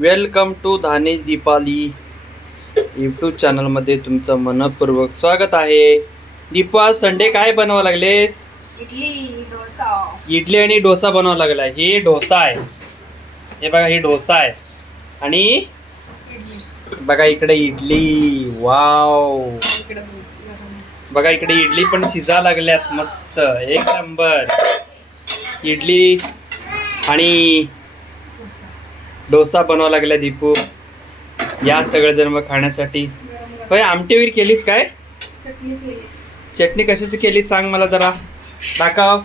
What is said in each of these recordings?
Welcome to धानेश Deepali YouTube चॅनलमध्ये तुमचं मनपूर्वक स्वागत आहे. दीपा, आज संडे काय बनवावं लागलेस? इडली आणि डोसा बनवावा लागला. हे डोसा आहे, हे बघा, हे डोसा आहे आणि बघा इकडे इडली. वाव, बघा इकडे इडली पण शिजा लागल्यात. मस्त, एक नंबर. इडली आणि डोसा बनवावा लागला दीपू. या सगळेजण मग खाण्यासाठी. होय, आमटी वगैरे केलीस काय? चटणी कशाची केली सांग मला जरा, दाखव.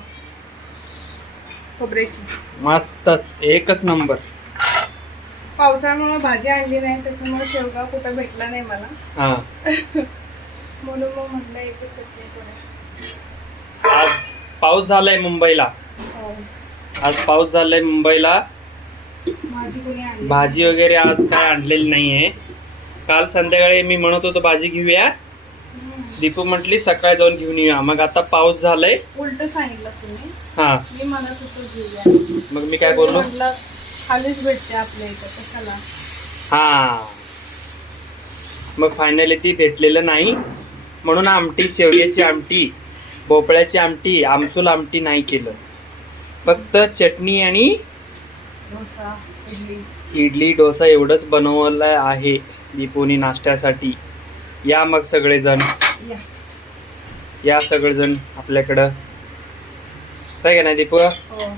खोबऱ्याची. मस्तच, एकच नंबर. पावसामुळे भाजी आणली नाही, त्याच्यामुळे शेवगा कुठं भेटला नाही मला. हा, म्हणून मग म्हटलं एकच चटणी करूया. आज पाऊस झालाय मुंबईला. हो. आज पाऊस झालाय मुंबईला. भाजी कोणी आणली? भाजी वगैरे आज काय आणलेली नाहीये. काल संध्याकाळी मी म्हणत होतो भाजी घेऊया, दीपू म्हटली सकाळी जाऊन घेऊन येऊया. मग आता पाऊस झालाय. उलट सांगितलं तुम्ही. हा, मी म्हणत होतो घेऊया. मग मी काय बोललो? म्हटलं खालीच भेटते आपल्या इथं, कशाला. हा, मग फायनली ती भेटलेलं नाही म्हणून आमटी, शेवग्याची आमटी, भोपळ्याची आमटी, आमसूल आमटी नाही केलं. फक्त चटणी आणि डोसा, इडली. इडली डोसा एवढंच बनवलं आहे दीपूनी नाश्त्यासाठी. या मग सगळेजण, या. या सगळेजण आपल्याकडं. काय का नाही दीपू? हो.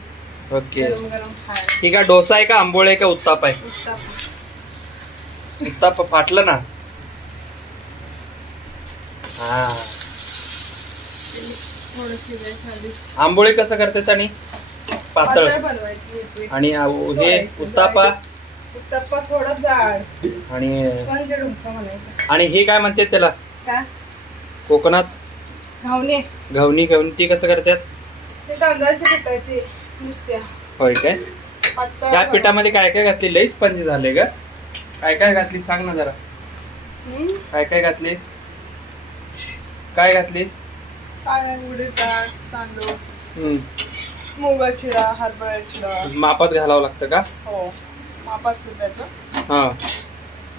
ओके, गरम गरम खायला. ठीक आहे. डोसा आहे का आंबोळे आहे का उत्ताप आहे? उत्तप्पा. उत्ताप फाटलं ना. हा, थोडं शिजायच्या आधी आंबोळे कसं करतात आणि पातळ, बनवायची. आणि हे उत्तापा उत्तप्पा थोडं जाड आणि स्पंज डोसा म्हणायचा. आणि हे काय म्हणतात त्याला का? कोकणात? घावणे. घवनी. घवनी ती कसं करतात? ते तांदळाच्या पिठाची नुसत्या. होय काय? पातळ त्या पिठामध्ये काय काय घातली? लई स्पंज झाले का? काय काय घातली सांग ना जरा. काय काय घातलीस? काय घातलीस? काय उडीद डाळ, तांदूळ, मुगाची डाळ, हरभऱ्याची डाळ. मापात घालावं लागतं का? हो, माप असतं त्याचं. हा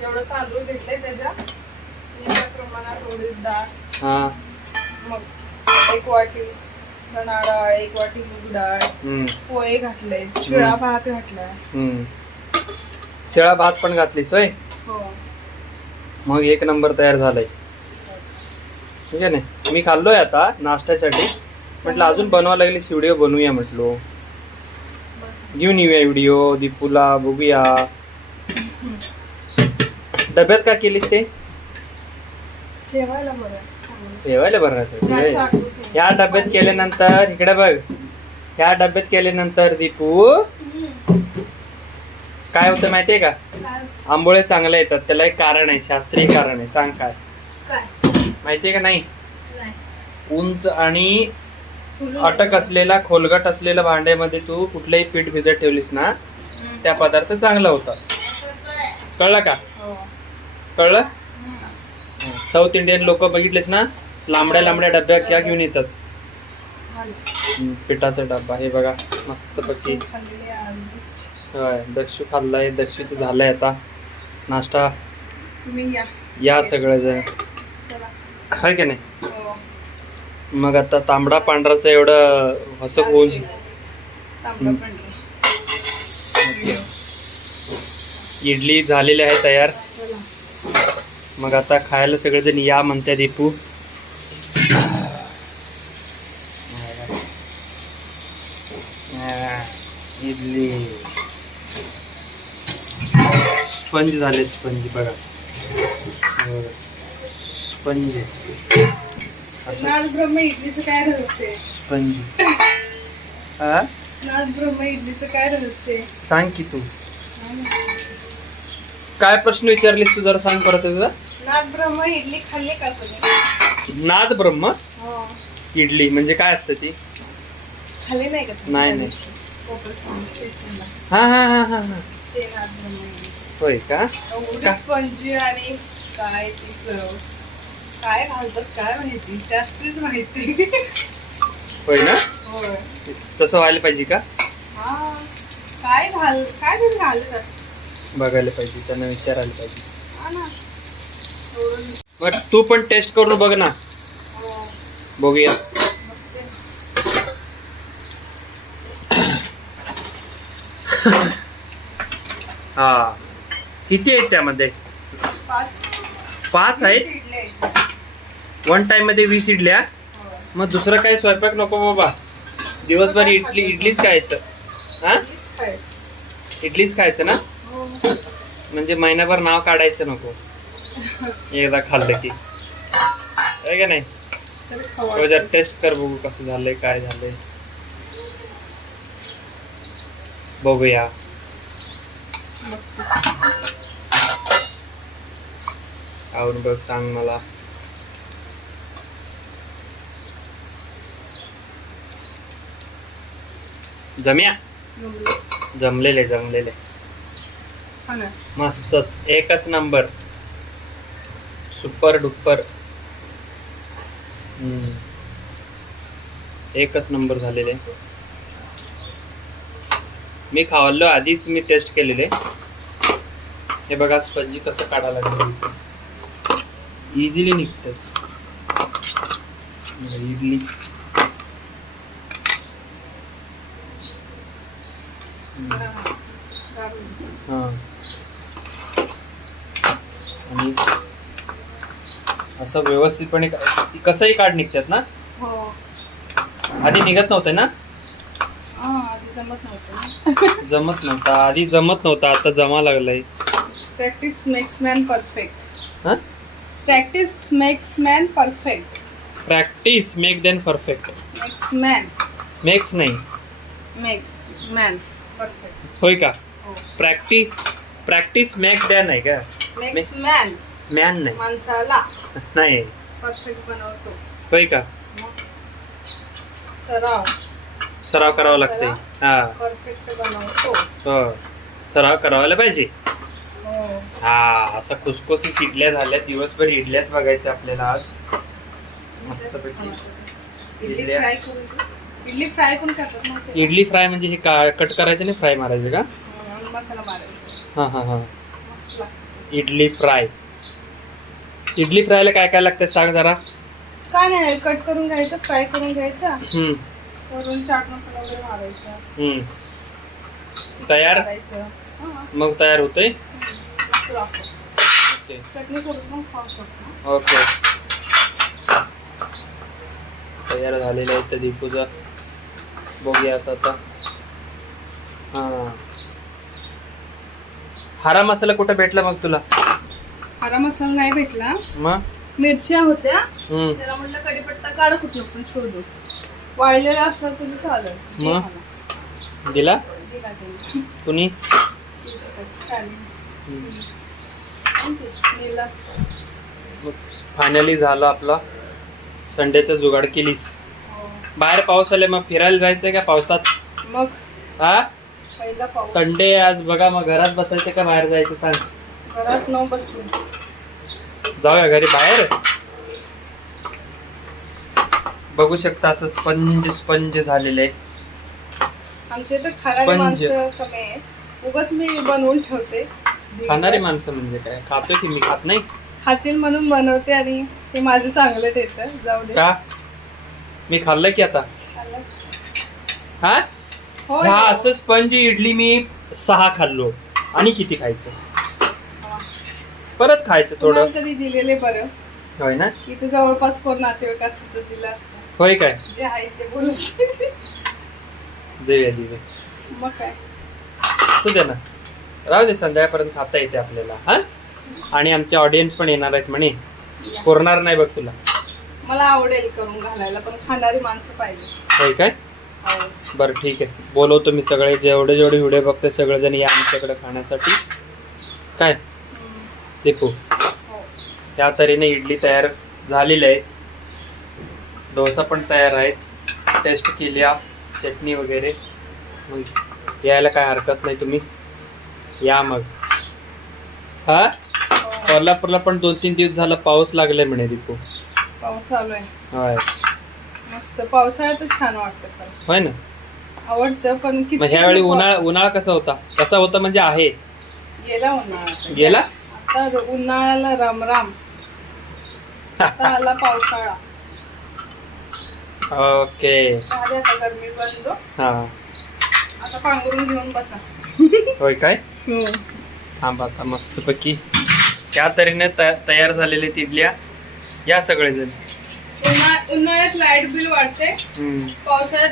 एवढं तांदूळ घेतलंय, त्याच्या निम्म्या प्रमाणात उडीद डाळ, हा. मग 1 वाटी चणा डाळ, 1 वाटी मूग डाळ, पोहे घातले, शिळा भात घातलाय. शिळा भात पण घातलीस होय? हो. मग एक नंबर तयार झालाय. ठीक आहे ना. मी खाल्लोय आता नाश्त्यासाठी. म्हटलं अजून बनवायला लागली, व्हिडिओ बनवूया म्हटलो. घेऊन येऊया व्हिडिओ दीपूला, बघूया. डब्यात काय केलीस ते? जेवायला बरं. ठेवायला भरण्यासाठी. ह्या डब्यात केल्यानंतर, इकडे बघ, ह्या डब्यात केल्यानंतर दीपू काय होतं माहितीये का? आंबोळे चांगले येतात. त्याला एक कारण आहे, शास्त्रीय कारण आहे. सांग काय माहितीये का? नाही. उंच आणि अटक असलेला, खोलगट असलेल्या भांड्यामध्ये तू कुठलंही पीठ भिजत ठेवलीस ना, त्या पदार्थ चांगला होता. कळलं का? कळलं? साऊथ इंडियन लोक बघितलेस ना, लांबड्या लांबड्या डब्या क्या घेऊन येतात. पिठाचा डब्बा. हे बघा मस्त पैकी. होय, दक्षू खाल्लाय. दक्षूच झालाय आता नाश्ता. या सगळेजण, काय की नाही. मग आता तांबडा पांढराचं एवढं हसक होऊन. इडली झालेली आहे तयार. मग आता खायला सगळेजण या म्हणते दीपू. इडली स्पंज झाले. स्पंज बघा, स्पंज. ब्रह्म इडलीचं काय रहस्य? स्पंज. हा, ब्रह्म इडलीचं काय रहस्य? सांग की तू. काय प्रश्न विचारलीस तू, जरा सांग परत तुझा. नाथ ब्रह्म इडली खाल्ली का तुम्ही? नाथ ब्रह्म हो. इडली म्हणजे काय असतं ती? खाल्ली नाही का? नाही नाही. हा हा हा हा हा. ते नाथ ब्रह्म इडली. होय का? स्पंजी आणि काय ती चव. काय घालतात काय माहिती, जास्तीच माहिती. होय ना? होय. तसं व्हायला पाहिजे का? हा, काय तरी घालतात. बघायला पाहिजे, त्यांना विचारायला पाहिजे. हा ना. एवढं बट तू पण टेस्ट करून बघ ना, हो, बघूया. बघते. हा, किती आहेत त्यामध्ये? 5 आहेत. इडली आहेत. वन टाइम मध्ये 20 इडल्या. हो. मग दुसरं काही स्वयंपाक नको बाबा, दिवसभर इडलीच खायचं. हा, काय? इडलीच खायचं ना, हो. म्हणजे महिनाभर नाव काढायचं नको. एकदा खाल्लं की, आहे का नाही? तरी खाऊ हो, जर टेस्ट कर बघू कसं झालंय, काय झालंय बघूया. बघते. आवड बघ, सांग मला. जम्या, जमलेले हा ना. मस्तच, एकच नंबर, सुपर डुपर. एकच नंबर झालेले. मी खाल्लो आधीच, मी टेस्ट केलेले. हे बघा स्पंजी कसं काढायला लागलं, इझिली निघतं. इडली हा, आणि असं व्यवस्थितपणे कसंही काढ निघतात ना. हो. आधी निघत नव्हतं ना, हा, आधी जमत नव्हतं. जमत नव्हता आधी, जमत नव्हता, आता जमा लागलंय. Practice makes man perfect. हा, practice makes man perfect. Practice make then perfect. Makes man. Makes नाही, मेक्स मॅन परफेक्ट. होय का? हो. प्रॅक्टिस मेक देन आहे का? Makes man. मॅन नाही, माणसाला नाही, परफेक्ट बनवतो. होय का? मग सराव सराव करावा लागते. हा, परफेक्ट बनवतो. हो, सराव करावायला पाहिजे. हो. हा, असं खुसखुशीत इडल्या झाल्या, दिवसभर इडल्याच बघायचं आपल्याला आज. मस्तपैकी इडली इडल्या. फ्राय करून, इडली फ्राय पण करतात ना ते. इडली फ्राय म्हणजे हे कट करायचं नाही, फ्राय मारायचं का? आणि मसाला मारायचा. हा हा हा, मस्त लागतं. इडली फ्राय. इडली फ्रायला काय काय लागतं सांग जरा. काय नाही, कट करून घ्यायचं, फ्राय करून घ्यायचा, हम्म वरून चाट मसाला वगैरे मारायचा. हम्म, तयार. करायचं. हा, मग तयार होतंय. मस्त लागतं. ओके चटणी सोबत पण खाऊ शकतो. ओके, तयार झालेलं आहे तर दीपूचा. बघूया आता. हा, हरा मसाला कुठं भेटला मग तुला? हरा मसाला नाही भेटला, मग मिरच्या होत्या, हम्म, त्याला म्हटलं कढीपत्ता काढ कुठलं पण शोधू, वाळलेला असला तरी चालेल. मग? दिला दिला त्यांनी. कुणी? चालेल. नेला. फायनली झालं आपला संडेचा जुगाड केलीस. हो. बाहेर पाऊस आले, मग फिरायला जायचंय का पावसात? मग हा, पहिला पाऊस. संडे आज बघा, मग घरात बसायचं का बाहेर जायचं सांग. घरात न बसून जाऊया घरी. बाहेर बघू शकता, असं स्पंज झालेलं आहे. आमच्या इथं खाणारी स्पंज. माणसं कमी आहेत, उगाच मी बनवून ठेवते. खाणारी माणसं म्हणजे काय? खातोय की मी, खात नाही खातील म्हणून बनवते, आणि ते माझं चांगलं येतं. जाऊ दे. का? मी खाल्लं की आता. खाल्लं? हा, होय. हा, असं स्पंज इडली मी 6 खाल्लो, आणि किती खायचं? हा. परत खायचं थोडं. तुम्हाला तरी दिलेले बरं. होय ना? इथं जवळपास कोण नातेवाईक असतं तर दिलं असतं. होय काय? जे आहे ते बोलत. देऊया. मग काय. असू दे ना, राहू दे, संध्याकाळपर्यंत खाता येते आपल्याला. हा, आणि आमचे ऑडियन्स पण येणार आहेत म्हणे. पुरणार नाही बघ तुला. मला आवडेल करून घालायला, पण खाणारी माणसं पाहिजे. होय काय? हो. बरं ठीक आहे, बोलवतो मी सगळे, जेवढे व्हिडिओ बघते सगळेजण या आमच्याकडे खाण्यासाठी. काय दीपू? हो. त्या तऱ्हेने इडली तयार झालेली आहे, डोसा पण तयार आहे, टेस्ट केल्या, चटणी वगैरे. मग यायला काय हरकत नाही, तुम्ही या मग. हा, कोल्हापूरला पण 2-3 दिवस झाला पाऊस लागलाय म्हणे दीपू. पाऊस चालू आहे. होय, मस्त. पावसाळ्यातच छान वाटतं खरं. होय ना. आवडतं, पण किती मग ह्यावेळी उन्हाळा कसा होता? कसा होता म्हणजे आहे गेला उन्हाळा. गेला. आता उन्हाळ्याला रामराम. आता आला पावसाळा. ओके. झाली आता गरमी बंद. हा. आता पांघरून घेऊन बसा. होय काय. हो. थांब आता मस्तपैकी त्या तऱ्हेने तयार झालेले इडल्या या सगळेजण. उन्हाळ्यात लाईट बिल वाढते. पावसाळ्यात